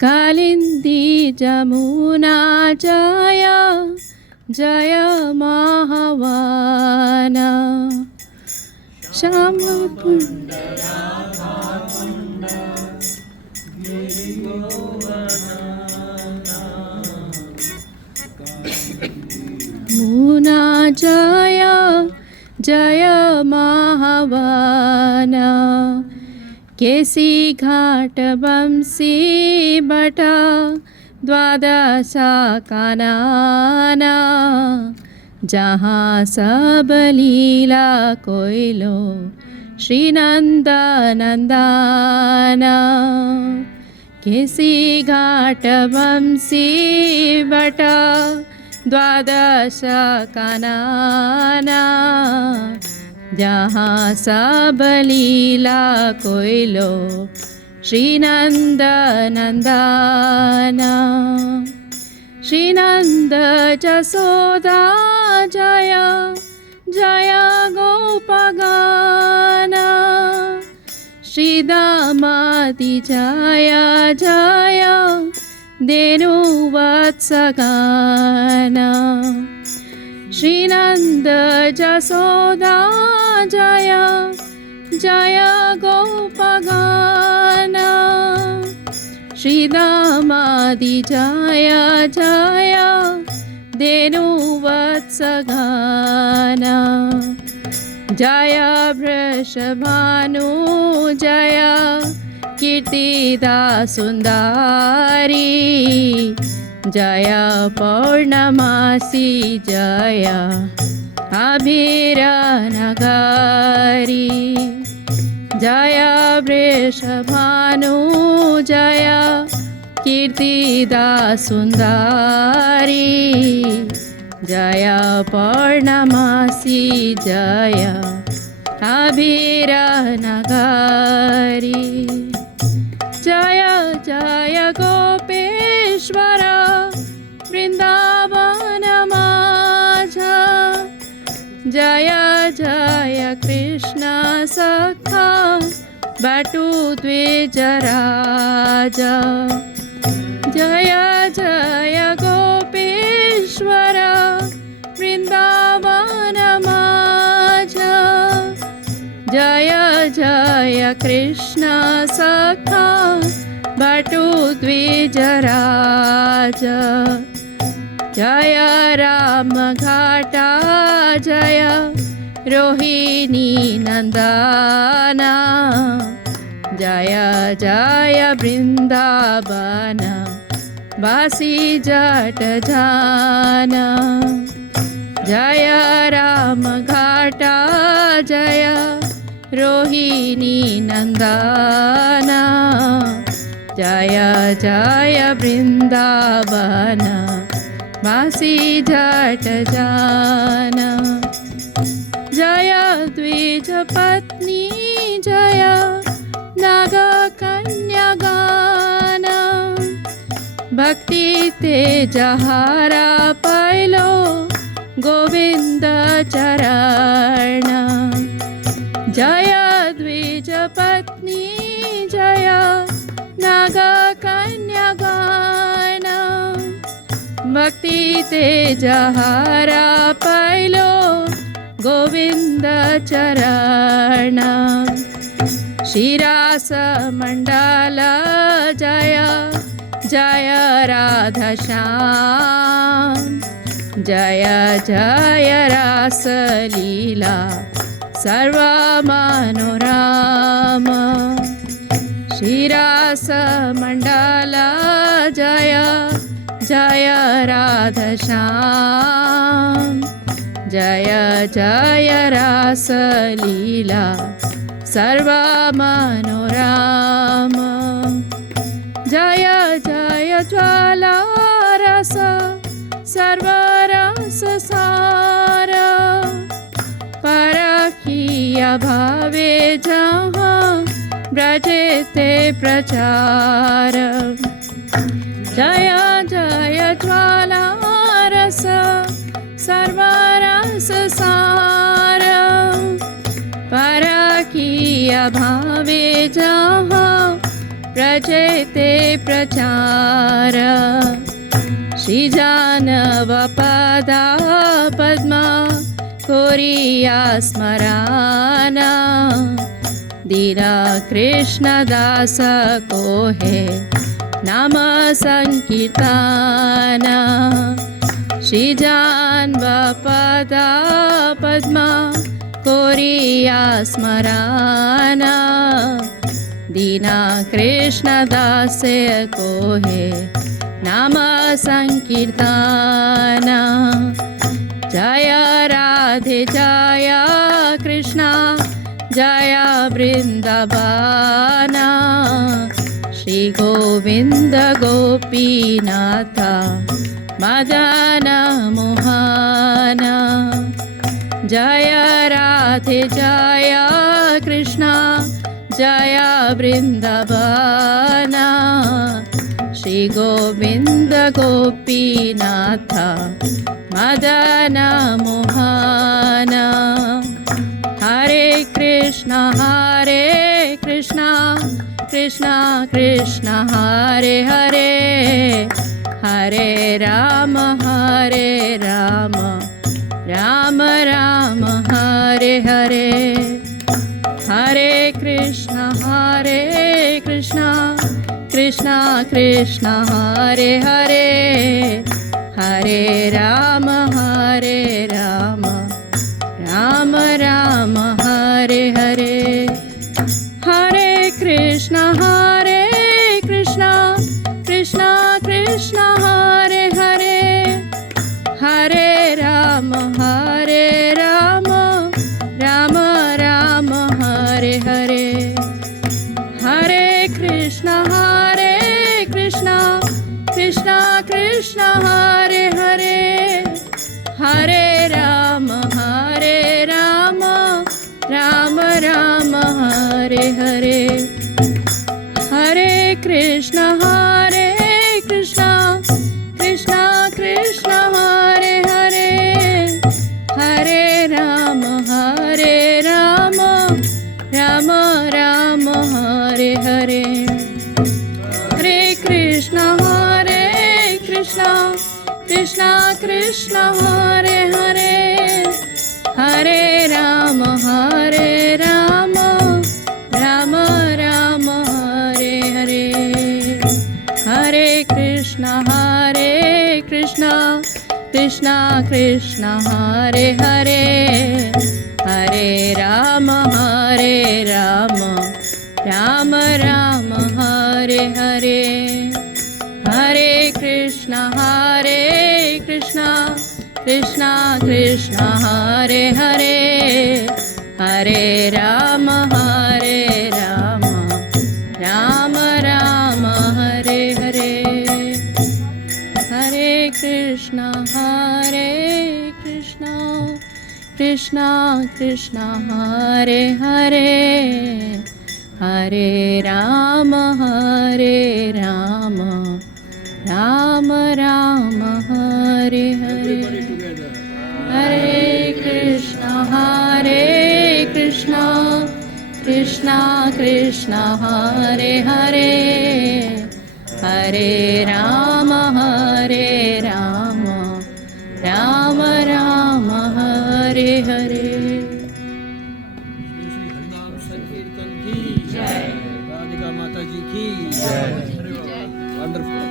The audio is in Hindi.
कालिंदी जमुना जय जय महावाना श्यामकुंड मुना जय जय महावाना केसी घाट बंसी बटा द्वादशा कानाना जहाँ सब लीला कोइलो श्री नंद नंदाना केसी घाट बंसी बटा द्वादश कानाना जहाँ सब लीला कोइलो श्री नंद नंदाना श्री नंद जसोदा जय जय गोपगाना श्री दामादि जय जय धेनुवत्सगाना श्री नंद जसोदा जय जय गोपगाना श्री दामादि जय जय धेनुवत्सगाना जय वृषभानु जय कीर्तिदा सुंदरी जय पौर्णमासी जय अभिरनगरी जय वृषभानु जय कीर्तिदा सुंदरी जय पौर्णमासी जय अभिरनगरी जय जय गोपेश्वर वृंदावन माझा जय जय कृष्ण सखा बटु द्विजराजा जय जय गोपेश्वर वृंदावन माझा जय जय कृष्ण सखा बटु द्विजराजा जय राम घाटा जय रोहिणी नंदना जय जय वृंदावन वासी जट जाना जय राम घाटा जय रोहिणी नंदना जय जय वृंदावन वासी जट जाना जय द्विज पत्नी जय नाग कन्या गाना भक्ति तेज हारा पैलो गोविंद चरण जय द्विज पत्नी जय नाग कन्या गाना भक्ति तेज हारा पैलो गोविंद चरण शिरास मंडल जय जय राधा श्याम जय जय रास लीला सर्व मनोरम शिरास मंडल जय जय राधा श्याम जय जय रास लीला सर्व मनोरम जय जय ज्वाला रस सर्व रस सार परखिया भावे जहाँ ब्रजेते प्रचार जय जय ज्वाला रस सर्व रस सार परखिया भावे जहाँ व्रजेते प्रचार श्रीजानवपदा पद्मा कोरिया स्मराना दीना कृष्णदास को है नाम संकीर्तना श्रीजान्वपदा पद्मा कोरिया स्मराना दीना कृष्णदास को है नाम संकीर्तना जय राधे जय कृष्णा जय वृंदावना श्री गोविंद गोपीनाथ मदन मोहन जय राधे जय कृष्णा जय वृंदावना श्री गोविंद गोपीनाथ मदन मोहन हरे कृष्णा कृष्णा कृष्णा हरे हरे हरे राम राम राम हरे हरे हरे कृष्णा कृष्णा कृष्णा हरे हरे हरे राम राम राम हरे हरे हरे कृष्णा कृष्णा कृष्णा हरे हरे हरे राम राम राम हरे हरे हरे कृष्णा कृष्णा कृष्णा हरे हरे हरे राम राम हरे हरे हरे कृष्णा कृष्णा कृष्णा हरे हरे हरे राम राम हरे हरे हरे कृष्णा कृष्णा हरे हरे हरे राम राम हरे हरे हरे कृष्णा कृष्णा हरे हरे हरे राम राम हरे हरे हरे कृष्णा कृष्णा हरे हरे हरे राम राम हरे हरे हरे कृष्णा कृष्णा हरे हरे हरे राम राम हरे हरे हरे कृष्णा कृष्णा हरे हरे हरे राम राम हरे हरे हरिनाम संकीर्तन की जय। राधिका माता जी की जय। वंडरफुल।